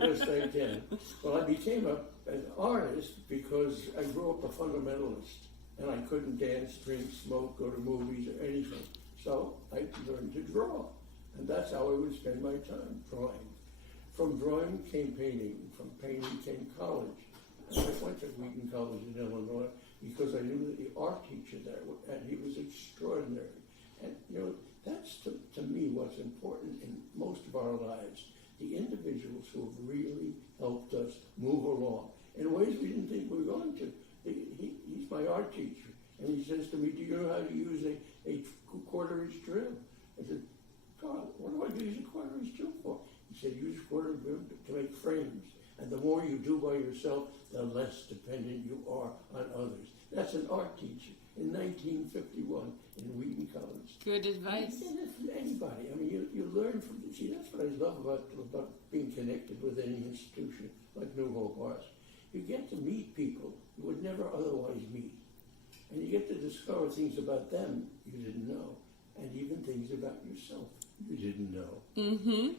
best I can. Well, I became an artist because I grew up a fundamentalist, and I couldn't dance, drink, smoke, go to movies, or anything. So I learned to draw, and that's how I would spend my time, drawing. From drawing came painting. From painting came college. And I went to Wheaton College in Illinois because I knew that the art teacher there, and he was extraordinary. And that's to me what's important in most of our lives. The individuals who have really helped us move along in ways we didn't think we were going to. He's my art teacher, and he says to me, "Do you know how to use a quarter-inch drill?" I said, "God, what do I use a quarter-inch drill for?" He said, "Use quarter-inch drill to make frames, and the more you do by yourself, the less dependent you are on others." That's an art teacher in 1951 in Wheaton College. Good advice. And for anybody, I mean, you learn from. See, that's what I love about being connected with any institution like New Hope Arts. You get to meet people you would never otherwise meet, and you get to discover things about them you didn't know, and even things about yourself you didn't know. Mm-hmm.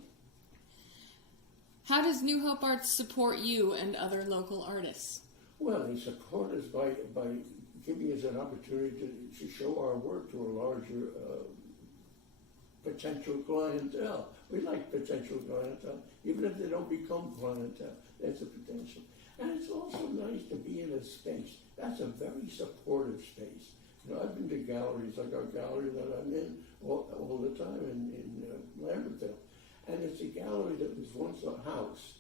How does New Hope Arts support you and other local artists? Well, they support us by giving us an opportunity to show our work to a larger potential clientele. We like potential clientele, even if they don't become clientele. That's a potential. And it's also nice to be in a space. That's a very supportive space. I've been to galleries like our gallery that I'm in all the time in Lambertville. And it's a gallery that was once a house,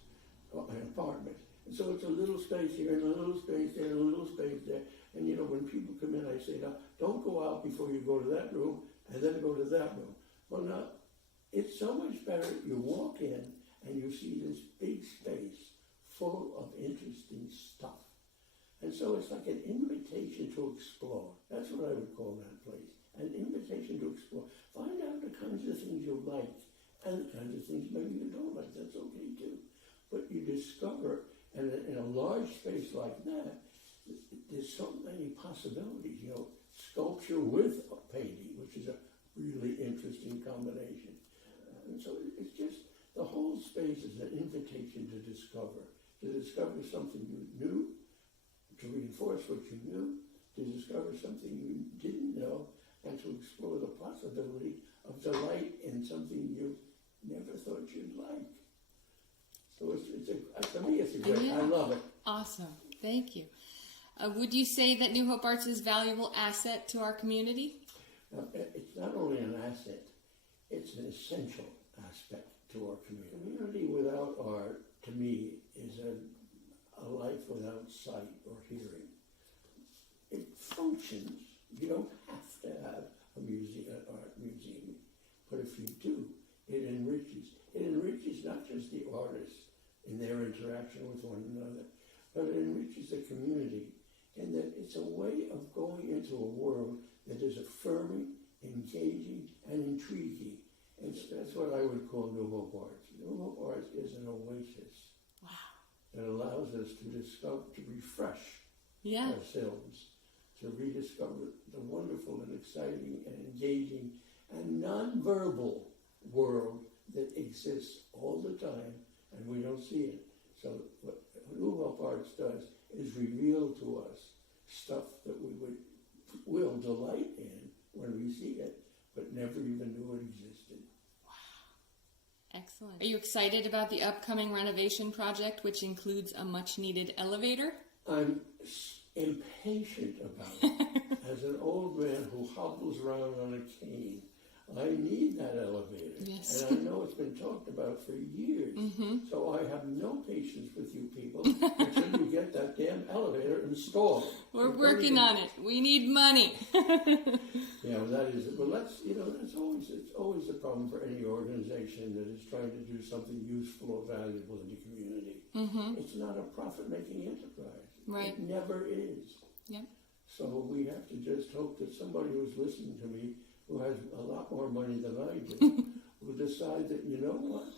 an apartment. And so it's a little space here and a little space there and a little space there. And when people come in, I say, "Now, don't go out before you go to that room and then go to that room." Well, now, it's so much better. You walk in and you see this big space full of interesting stuff. And so it's like an invitation to explore. That's what I would call that place. An invitation to explore. Find out the kinds of things you like and the kinds of things maybe you don't like. That's okay too. But you discover, and in a large space like that, there's so many possibilities. Sculpture with painting, which is a really interesting combination. And so it's just, the whole space is an invitation to discover something you knew, to reinforce what you knew, to discover something you didn't know, and to explore the possibility of delight in something you never thought you'd like. So to me, it's a great, I love it. Awesome. Thank you. Would you say that New Hope Arts is a valuable asset to our community? It's not only an asset, it's an essential aspect to our community. Community without art, to me, is a life without sight or hearing. It functions. You don't have to have an art museum, but if you do, it enriches. It enriches not just the artists in their interaction with one another, but it enriches the community, and that it's a way of going into a world that is affirming, engaging, and intriguing. And so that's what I would call New Hope Arts. New Hope Arts is an oasis. Wow. That allows us to discover, to refresh ourselves, to rediscover the wonderful and exciting and engaging and nonverbal world that exists all the time, and we don't see it. So what New Hope Arts does is reveal to us stuff that we will delight in when we see it, but never even knew it existed. Wow. Excellent. Are you excited about the upcoming renovation project, which includes a much-needed elevator? I'm impatient about it. As an old man who hobbles around on a cane, I need that elevator. Yes. And I know it's been talked about for years. Mm-hmm. So I have no patience with you people until you get that damn elevator installed. We're working on it. We need money. Yeah, well, that is it. Well, it's always a problem for any organization that is trying to do something useful or valuable in the community. Mm-hmm. It's not a profit-making enterprise. Right. It never is. Yep. So we have to just hope that somebody who's listening to me, who has a lot more money than I do, will decide that, you know what,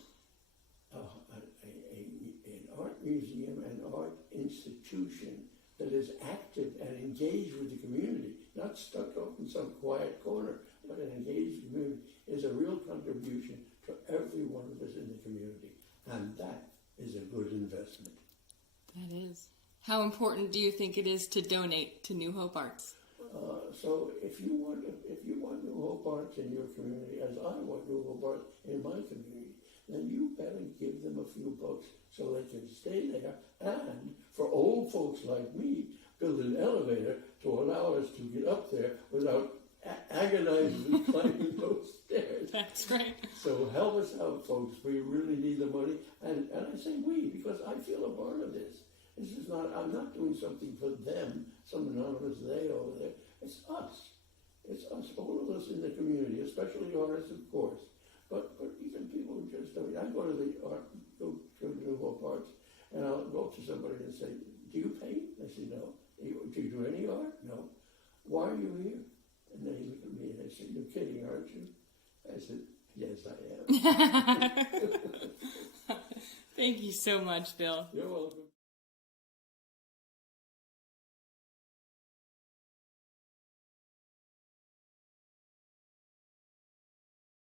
an art museum, an art institution that is active and engaged with the community, not stuck up in some quiet corner, but an engaged community, is a real contribution to every one of us in the community. And that is a good investment. That is. How important do you think it is to donate to New Hope Arts? So if you want New Hope Arts in your community, as I want New Hope Arts in my community, then you better give them a few bucks so they can stay there. And for old folks like me, build an elevator to allow us to get up there without agonizingly climbing those stairs. That's right. So help us out, folks. We really need the money. And I say we because I feel a part of this. This is not, I'm not doing something for them, some anonymous they over there. It's us. It's us, all of us in the community, especially artists, of course. But even people who just don't. I go to go to New Hope Arts, and I'll go up to somebody and say, "Do you paint?" I say, "No." "Do you do any art?" "No." "Why are you here?" And they look at me and they say, "You're kidding, aren't you?" I said, "Yes, I am." Thank you so much, Bill. You're welcome.